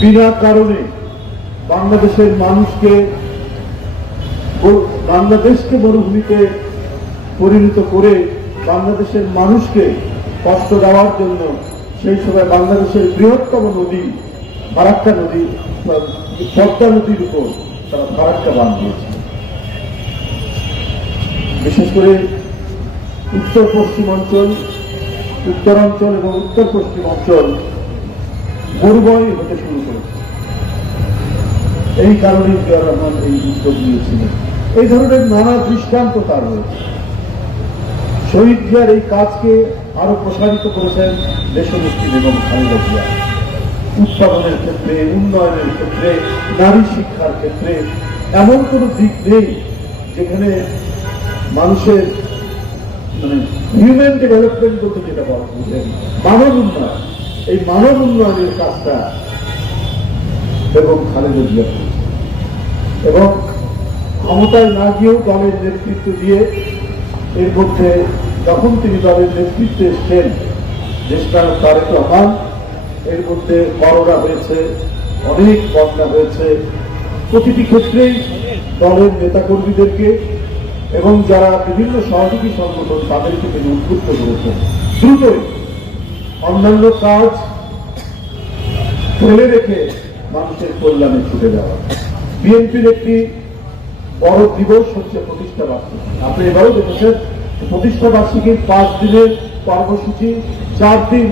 বিনা কারণে বাংলাদেশের মানুষকে বাংলাদেশকে মরুভূমিতে পরিণত করে বাংলাদেশের মানুষকে কষ্ট দেওয়ার জন্য সেই সময় বাংলাদেশের বৃহত্তম নদী ফারাক্কা নদী, পদ্মা নদীর উপর তারা ফারাক্কা বাঁধ দিয়েছে বিশেষ করে উত্তর পশ্চিম অঞ্চল উত্তরাঞ্চল এবং উত্তর পশ্চিম অঞ্চল গরুবয় হতে শুরু করেছে। এই কারণে জিয়া রহমান এই উদ্যোগ নিয়েছিলেন এই ধরনের নানা দৃষ্টান্ত তার রয়েছে। শহীদ জিয়ার এই কাজকে আরও প্রসারিত করেছেন দেশনেত্রী বেগম খালেদা জিয়া। উৎপাদনের ক্ষেত্রে, উন্নয়নের ক্ষেত্রে, নারী শিক্ষার ক্ষেত্রে এমন কোন দিক নেই যেখানে মানুষের মানে হিউম্যান ডেভেলপমেন্ট বলতে যেটা বলা মানব উন্নয়ন। এই মানব উন্নয়নের কাজটা এবং খালেদা জিয়া এবং ক্ষমতায় না গিয়েও দলের নেতৃত্ব দিয়ে এর মধ্যে যখন তিনি দলের নেতৃত্বে এসছেন দেশনায়ক তারেক রহমান, এর মধ্যে করোনা হয়েছে, অনেক বন্যা হয়েছে। প্রতিটি ক্ষেত্রেই দলের নেতাকর্মীদেরকে এবং যারা বিভিন্ন সহযোগী সংগঠন তাদেরকে তিনি উদ্বুদ্ধ করেছেন। দ্রুতই অন্যান্য কাজ ফেলে রেখে মানুষের কল্যাণে ছুটে যাওয়া। বিএনপির একটি বড় দিবস হচ্ছে প্রতিষ্ঠা বার্ষিকী। আপনি এবারও দেখেছেন প্রতিষ্ঠা বার্ষিকীর পাঁচ দিনের কর্মসূচি, চার দিন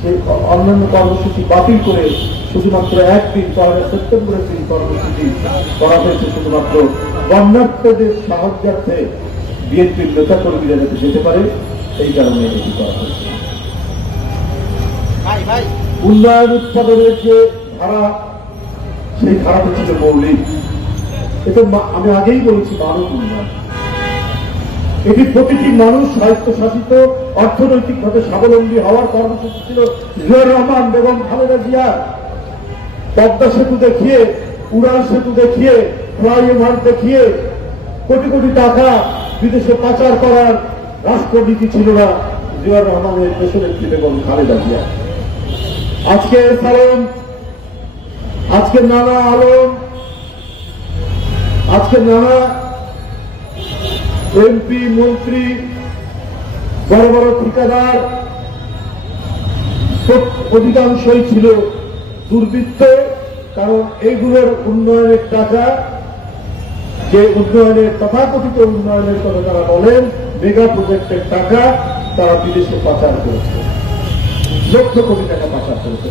সেই অন্যান্য কর্মসূচি বাতিল করে শুধুমাত্র একদিন পয়লা সেপ্টেম্বরের দিন কর্মসূচি করা হয়েছে শুধুমাত্র। বন্যার্থদের সাহায্যার্থে বিএনপির নেতা কর্মীরা যাতে যেতে পারে, এই কারণে এটি করা হয়েছে। উন্নয়ন উৎপাদনের যে ধারা, সেই ধারাটা ছিল মৌলিক। এটা আমি আগেই বলেছি, মানব উন্নয়ন। এটি প্রতিটি মানুষ স্বায়ত্তশাসিত, অর্থনৈতিকভাবে স্বাবলম্বী হওয়ার কর্মসূচি ছিল জিয়াউর রহমান, বেগম খালেদা জিয়া। পদ্মা সেতু দেখিয়ে, উড়ান সেতু দেখিয়ে, ফ্লাইওভার দেখিয়ে, কোটি কোটি টাকা বিদেশে পাচার করার রাষ্ট্রনীতি ছিল না জিয়াউর রহমানের দেশনেত্রী বেগম খালেদা জিয়া। আজকে সালাম আজকে নানা আলম আজকে নানা এমপি, মন্ত্রী, বড় বড় ঠিকাদার অধিকাংশই ছিল দুর্বৃত্ত, কারণ এইগুলোর উন্নয়নের টাকা, যে উন্নয়নের তথাকথিত উন্নয়নের কথা তারা বলেন মেগা প্রজেক্টের টাকা তারা বিদেশে পাচার করেছে। লক্ষ কোটি টাকা পাচার করেছে।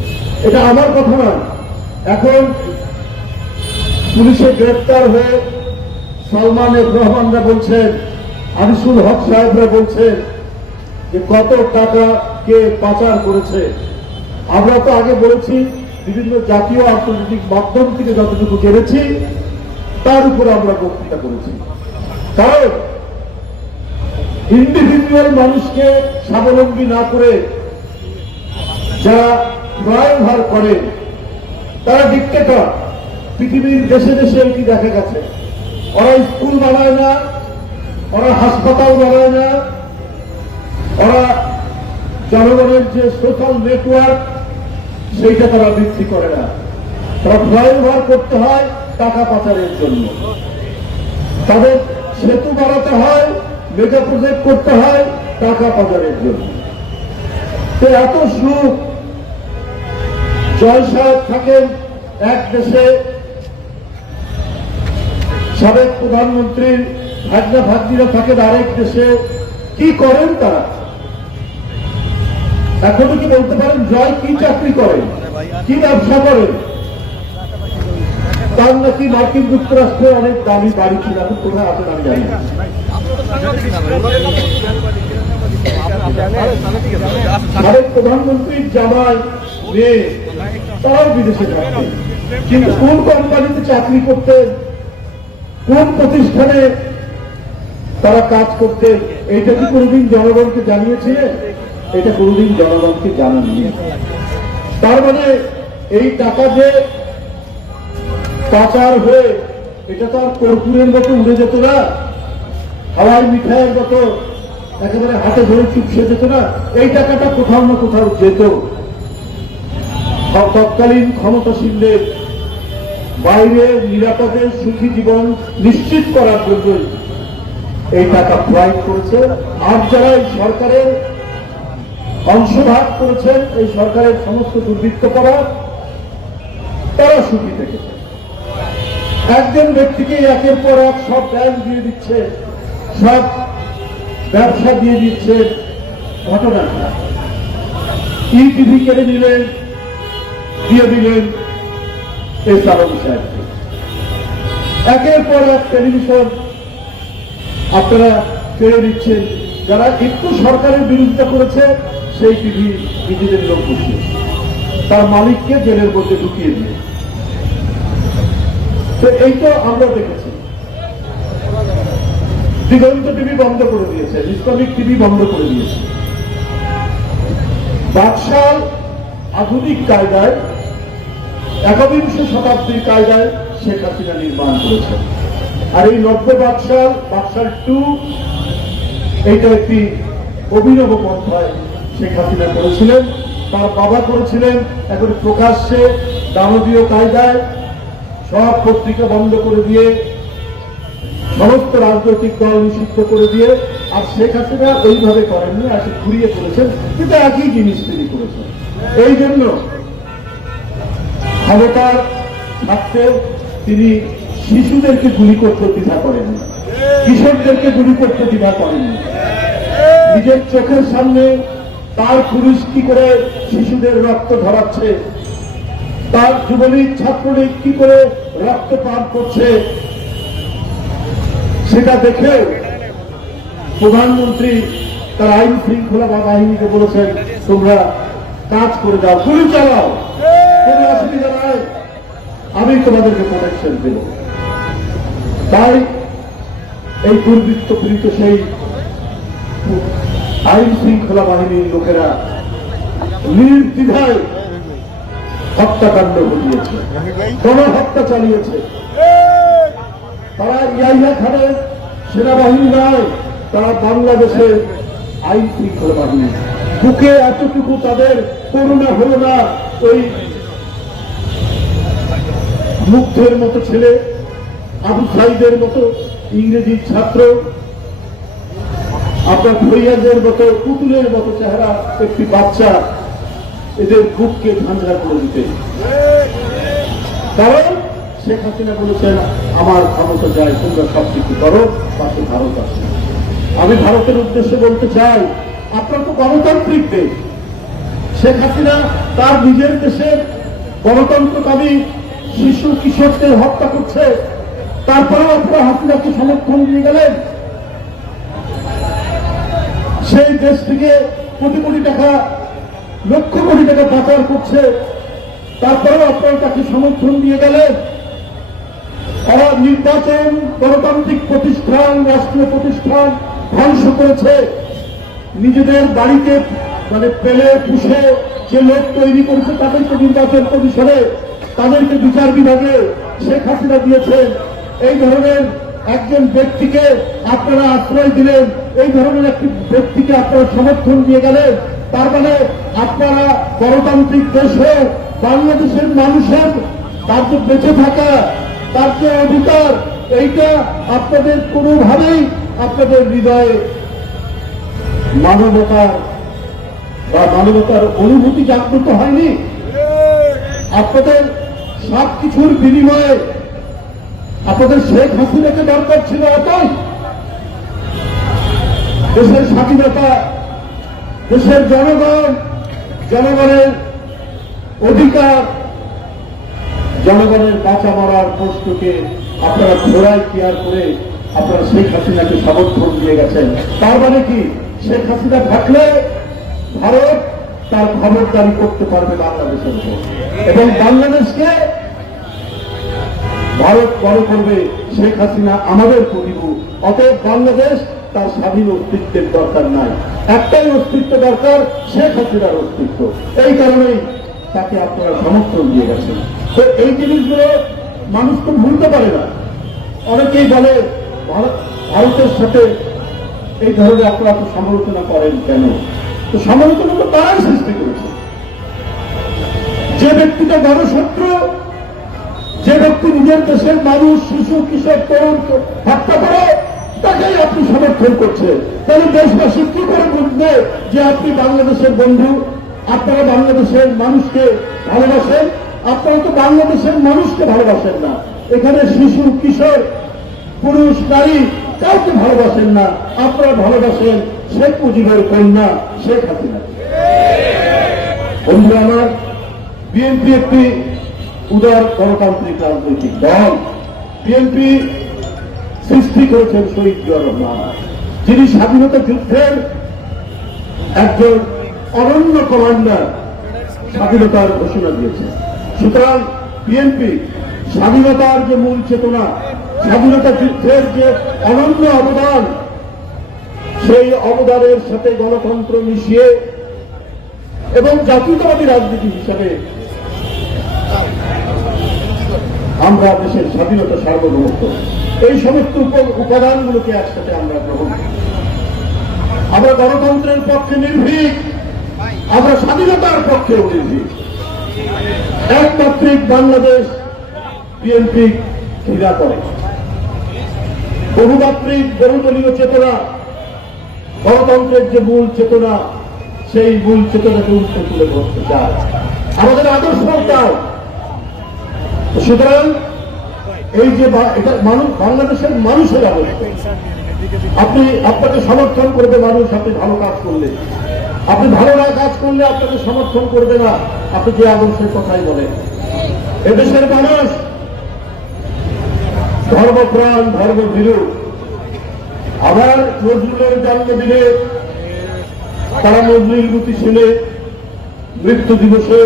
এটা আমার কথা নয়। এখন পুলিশে গ্রেপ্তার হয়ে সালমান রহমানরা বলছেন, আনিসুল হক সাহেবরা বলছেন যে কত টাকা কে পাচার করেছে। আমরা তো আগে বলেছি, বিভিন্ন জাতীয় আন্তর্জাতিক মাধ্যম থেকে যতটুকু জেনেছি, তার উপর আমরা বক্তৃতা করেছি। কারণ ইন্ডিভিজুয়াল মানুষকে স্বাবলম্বী না করে যারা ফ্লাইওভার করেন তারা ডিক্টেটর পৃথিবীর দেশে দেশে এটি দেখা গেছে। ওরা স্কুল বানায় না, ওরা হাসপাতাল বানায় না, ওরা জনগণের যে সোশ্যাল নেটওয়ার্ক সেইটা তারা বৃদ্ধি করে না। তারা ফ্লাইওভার করতে হয় টাকা পাচারের জন্য। তাদের সেতু বানাতে হয় মেগা প্রজেক্ট করতে হয় টাকা পাচারের জন্য। তো এত সুখ জয় সাহেব থাকেন এক দেশে সাবেক প্রধানমন্ত্রীর ভাগনা ভাগ্নিরা থাকেন আরেক দেশে কি করেন তারা? এখনও কি বলতে পারেন জয় কি চাকরি করেন? কি ব্যবসা করেন? তার নাকি মার্কিন যুক্তরাষ্ট্রে অনেক দামি বাড়ি ছিল, এখন কোথায় আছেন আমি জানি। সাবেক প্রধানমন্ত্রীর জামাই, মেয়ে তারাও বিদেশে থাকতেন কিন্তু কোন কোম্পানিতে চাকরি করতেন কোন প্রতিষ্ঠানে তারা কাজ করতেন এইটা কি কোনোদিন জনগণকে জানিয়েছিলেন এটা কোনোদিন জনগণকে জানাননি। তার মানে এই টাকা যে পাচার হয়ে এটা তো আর কর্পূরের মতো উড়ে যেত না, হাওয়াই মিঠাইয়ের মতো একেবারে হাতে ধরে চুপসে যেত না, এই টাকাটা কোথাও না কোথাও যেত। তৎকালীন ক্ষমতাসীনদের বাইরে নিরাপদে সুখী জীবন নিশ্চিত করার জন্য এই টাকা প্রয়োগ করেছে। আর যারা এই সরকারের অংশভাগ করেছেন, এই সরকারের সমস্ত দুর্বৃত্ত করা, তারা সুখী থেকেছে একজন ব্যক্তিকে একের পর এক সব ব্যাংক দিয়ে দিচ্ছে, সব ব্যবসা দিয়ে দিচ্ছে, ঘটনা। ই টিভি কেড়ে নিলেন দিয়ে দিলেন এই চালক সাহেবকে। একের পর এক টেলিভিশন আপনারা কেড়ে নিচ্ছেন যারা একটু সরকারের বিরোধিতা করেছে, সেই টিভি নিজেদের লোক বসিয়ে তার মালিককে জেলের মধ্যে ঢুকিয়ে দিয়ে তো এইটা আমরা দেখেছি। দিগন্ত টিভি বন্ধ করে দিয়েছে, ইসলামিক টিভি বন্ধ করে দিয়েছে। বাদশাল আধুনিক কায়দায় একবিংশ শতাব্দীর কায়দায় শেখ হাসিনা নির্মাণ করেছে আর এই নব্য বাদশাল বাদশাল টু, এইটা একটি অভিনব পন্থায় শেখ হাসিনা করেছিলেন, তার বাবা করেছিলেন, এখন প্রকাশ্যে দানবীয় কায়দায় সব পত্রিকা বন্ধ করে দিয়ে, সমস্ত রাজনৈতিক দল নিষিদ্ধ করে দিয়ে, আর শেখ হাসিনা ওইভাবে করেননি, আর ঘুরিয়ে করেছেন, কিন্তু একই জিনিস তিনি করেছেন। এই জন্য ক্ষমতার থাকতে তিনি শিশুদেরকে গুলি করতে দ্বিধা করেননি কিশোরদেরকে গুলি করতে দ্বিধা করেননি নিজের চোখের সামনে তার পুলিশ কি করে শিশুদের রক্ত ধরাচ্ছে? তার যুবলীগ ছাত্রলীগ কি করে রক্ত পান করছে? সেটা দেখে প্রধানমন্ত্রী তার আইন শৃঙ্খলা বা বাহিনীকে বলেছেন, তোমরা কাজ করে যাও, গুলি চালাও। কোনো অসুবিধা আমি তোমাদেরকে প্রোটেকশন দেব। তাই এই দুর্বৃত্ত পীড়িত সেই আইন শৃঙ্খলা বাহিনীর লোকেরা নির্দ্বিধায় হত্যাকাণ্ড ঘটিয়েছে, গণহত্যা চালিয়েছে। তারা ইয়াইয়া খানের সেনাবাহিনী নয়, তারা বাংলাদেশের আইন শৃঙ্খলা বাহিনী। বুকে এতটুকু তাদের করুণা হলো না, ওই মুগ্ধের মতো ছেলে, আবু সাইদের মতো ইংরেজি ছাত্র, আপনার ফরিয়াদের মতো পুতুলের মতো চেহারা একটি বাচ্চা, এদের বুককে ঝাঁঝরা করে দিতে। কারণ শেখ হাসিনা বলেছেন, আমার ক্ষমতা যায়, তোমরা সব কিছু করো, পাশে ভারত আছে। আমি ভারতের উদ্দেশ্যে বলতে চাই, আপনার তো গণতান্ত্রিক দেশ। শেখ হাসিনা তার নিজের দেশের গণতন্ত্রকামী শিশু কিশোরদের হত্যা করছে। তারপরেও আপনারা হাসিনাকে সমর্থন দিয়ে গেলেন। সেই দেশ থেকে কোটি কোটি টাকা, লক্ষ কোটি টাকা পাচার করছে। তারপরেও আপনারা তাকে সমর্থন দিয়ে গেলেন। তারা নির্বাচন, গণতান্ত্রিক প্রতিষ্ঠান, রাষ্ট্রীয় প্রতিষ্ঠান ধ্বংস করেছে। নিজেদের বাড়িতে মানে পেলে, পুষে যে লোক তৈরি করেছে তাদেরকে নির্বাচন কমিশনে তাদেরকে বিচার বিভাগে শেখ হাসিনা দিয়েছেন। এই ধরনের একজন ব্যক্তিকে আপনারা আশ্রয় দিলেন, এই ধরনের একটি ব্যক্তিকে আপনারা সমর্থন দিয়ে গেলেন। তার মানে আপনারা গণতান্ত্রিক দেশে বাংলাদেশের মানুষের তার যে বেঁচে থাকা তার যে অধিকার, এইটা আপনাদের কোনোভাবেই আপনাদের হৃদয়ে মানবতার বা মানবতার অনুভূতি জাগ্রত হয়নি। আপনাদের সব কিছুর বিনিময়ে আপনাদের শেখ হাসিনাকে দরকার ছিল এতই দেশের স্বাধীনতা, দেশের জনগণ, জনগণের অধিকার, জনগণের বাঁচা মরার প্রশ্নকে আপনারা ঘোড়ায় কেয়ার করে আপনারা শেখ হাসিনাকে সমর্থন দিয়ে গেছেন। তার মানে কি? শেখ হাসিনা থাকলে ভারত তার খবরদারি করতে পারবে বাংলাদেশের এবং বাংলাদেশকে ভারত বড় করবে শেখ হাসিনা আমাদের প্রতিভু। অতএব বাংলাদেশ তার স্বাধীন অস্তিত্বের দরকার নাই। একটাই অস্তিত্ব দরকার, শেখ হাসিনার অস্তিত্ব। এই কারণেই তাকে আপনারা সমর্থন দিয়ে গেছেন। তো এই জিনিসগুলো মানুষ তো ভুলতে পারে না। অনেকেই বলে, ভারত- ভারতের সাথে এই ধরনের আপনারা তো সমালোচনা করেন কেন? সমালোচনা তো তারাই সৃষ্টি করেছে। যে ব্যক্তিটা গণশত্রু যে ব্যক্তি নিজের দেশের মানুষ, শিশু কিশোর তরুণ হত্যা করে, তাকেই আপনি সমর্থন করছেন। তাহলে দেশবাসী কি করে বুঝবে যে আপনি বাংলাদেশের বন্ধু? আপনারা বাংলাদেশের মানুষকে ভালোবাসেন? আপনারা তো বাংলাদেশের মানুষকে ভালোবাসেন না। এখানে শিশু কিশোর পুরুষ, নারী কাউকে ভালোবাসেন না। আপনারা ভালোবাসেন শেখ মুজিবের কন্যা শেখ হাসিনা। বন্ধু আমার, বিএনপি একটি উদার গণতান্ত্রিক রাজনৈতিক দল। বিএনপি সৃষ্টি করেছেন শহীদ রহমান। যিনি স্বাধীনতা যুদ্ধের একজন অনন্য কমান্ডার স্বাধীনতার ঘোষণা দিয়েছে সুতরাং বিএনপি স্বাধীনতার যে মূল চেতনা, স্বাধীনতা যুদ্ধের যে অনন্য অবদান সেই অবদানের সাথে গণতন্ত্র মিশিয়ে এবং জাতীয়তাবাদী রাজনীতি হিসাবে আমরা দেশের স্বাধীনতা সার্বভৌমত্ব, এই সমস্ত উপাদানগুলোকে একসাথে আমরা গ্রহণ আমরা গণতন্ত্রের পক্ষে নির্ভীক, আমরা স্বাধীনতার পক্ষে নির্ভীক। একমাত্রিক বাংলাদেশ বিএনপি ঘৃণা করে। বহুমাত্রিক বহুদলীয় চেতনা গণতন্ত্রের যে মূল চেতনা, সেই মূল চেতনাকে উল্টে তুলে ধরতে চায়। আমাদের আদর্শটাও তাই সুতরাং এই যে এটা মানুষ বাংলাদেশের মানুষের আদর্শ। আপনি আপনাকে সমর্থন করবে মানুষ, আপনি ভালো কাজ করলে। আপনি ভালো না কাজ করলে আপনাকে সমর্থন করবে না। আপনি যে আদর্শের কথাই বলেন। এদেশের মানুষ ধর্মপ্রাণ, ধর্মভীরু। আবার নজরুলের জন্মদিনে তারা নজরুল গীতি শুনে মৃত্যু দিবসে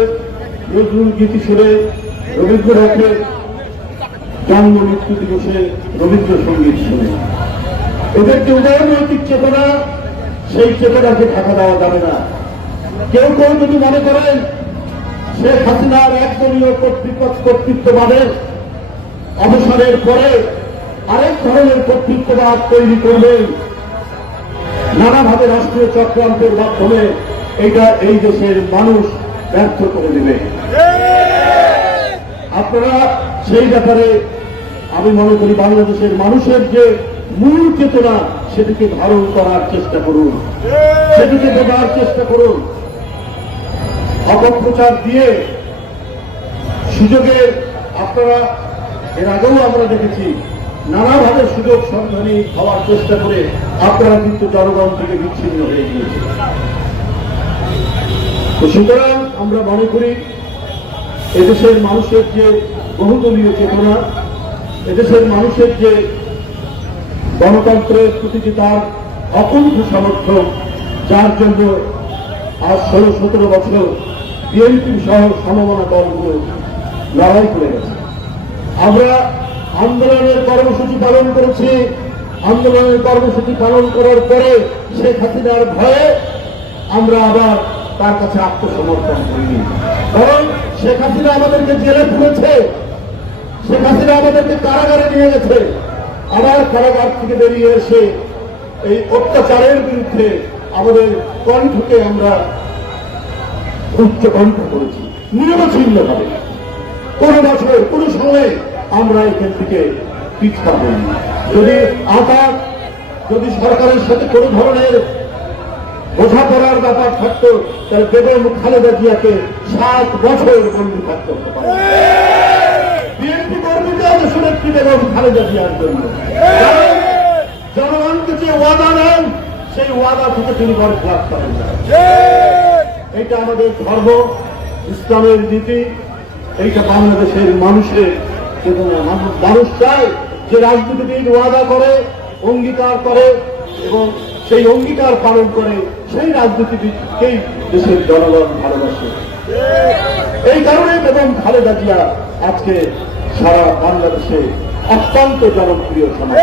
নজরুল গীতি শুনে রবীন্দ্রনাথের জন্ম মৃত্যু দিবসে রবীন্দ্রসঙ্গীত শুনে এদের যে উদয়নৈতিক চেতনা, সেই চেতনাকে ঢাকা দেওয়া যাবে না। কেউ কেউ যদি মনে করেন, শেখ হাসিনার একদলীয় কর্তৃত্ব কর্তৃত্ববাদের অবসরের পরে আরেক ধরনের কর্তৃত্ববাদ তৈরি করবেন নানাভাবে রাষ্ট্রীয় চক্রান্তের মাধ্যমে এটা এই দেশের মানুষ ব্যর্থ করে দেবে। আপনারা সেই ব্যাপারে আমি মনে করি বাংলাদেশের মানুষের যে মূল চেতনা, সেটিকে ধারণ করার চেষ্টা করুন। সেটিকে দেবার চেষ্টা করুন। অপপ্রচার দিয়ে সুযোগে আপনারা, এর আগেও আমরা দেখেছি নানাভাবে সুযোগ সন্ধানী হওয়ার চেষ্টা করে আপনারা কিন্তু জনগণ থেকে বিচ্ছিন্ন হয়ে গিয়েছে সুতরাং আমরা মনে করি, এদেশের মানুষের যে বহুদলীয় চেতনা, এদেশের মানুষের যে গণতন্ত্রের প্রতি যে তার অকুণ্ঠ সমর্থন যার জন্য আজ ষোলো, সতেরো বছর বিএনপি সহ সমমনা দলগুলো লড়াই করে গেছে। আমরা আন্দোলনের কর্মসূচি পালন করেছি। আন্দোলনের কর্মসূচি পালন করার পরে শেখ হাসিনার ভয়ে আমরা আবার তার কাছে আত্মসমর্পণ করিনি। কারণ শেখ হাসিনা আমাদেরকে জেলে তুলেছে শেখ হাসিনা আমাদেরকে কারাগারে নিয়ে গেছে। আবার কারাগার থেকে বেরিয়ে এসে এই অত্যাচারের বিরুদ্ধে আমাদের কণ্ঠকে আমরা উচ্চ কণ্ঠ করেছি নিরবচ্ছিন্ন ভাবে কোন বছর কোন সময়ে আমরা এখান থেকে পিছপা হইনি যদি আঘাত যদি সরকারের সাথে কোন ধরনের বোঝাপড়ার ব্যাপার থাকতো, তাহলে বেগম খালেদা জিয়াকে সাত বছর বন্দী থাকতে বিএনপি কর্মীদের একটি বেগম খালেদা জিয়ার জন্য। জনগণকে যে ওয়াদা নেন সেই ওয়াদা থেকে তিনি বরখলাপ করেন এটা আমাদের ধর্ম, ইসলামের নীতি, এইটা বাংলাদেশের মানুষের মানুষ চায় যে রাজনীতিবিদ ওয়াদা করে, অঙ্গীকার করে এবং সেই অঙ্গীকার পালন করে, সেই রাজনীতিবিদকেই দেশের জনগণ ভালোবাসে। এই কারণে এবং খালেদা জিয়া আজকে সারা বাংলাদেশে অত্যন্ত জনপ্রিয় সমাজ।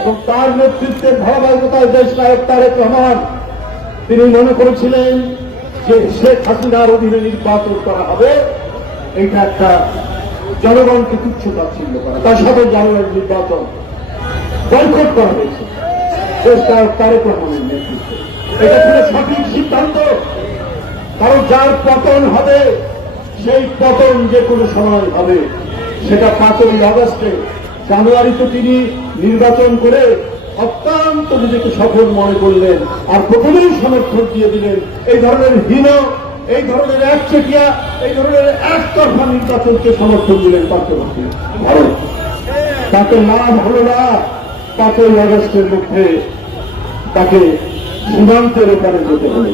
এবং তার নেতৃত্বের ধারাবাহিকতায় দেশ নায়ক তারেক রহমান, তিনি মনে করেছিলেন যে শেখ হাসিনার অধীনে নির্বাচন করা হবে। এটা একটা জনগণকে তুচ্ছ তাচ্ছিল্য করা। তার সাথে জানুয়ারি নির্বাচন বয়কট করা হয়েছে। তারেক রহমানের নেতৃত্বে। এটা ছিল সঠিক সিদ্ধান্ত। কারণ যার পতন হবে, সেই পতন যে কোনো সময় হবে, সেটা পাঁচই আগস্টে। জানুয়ারিতে তিনি নির্বাচন করে অত্যন্ত নিজেকে সফল মনে করলেন আর প্রথমেই সমর্থন দিয়ে দিলেন। এই ধরনের হীন এই ধরনের একচেটিয়া এই ধরনের এক একতরফা নির্বাচনকে সমর্থন দিলেন পার্শ্ববর্তী ভারত। তাতে লাভ হল না, তাকে আগস্টের মধ্যে তাকে সীমান্তের ওপারে যেতে হলো।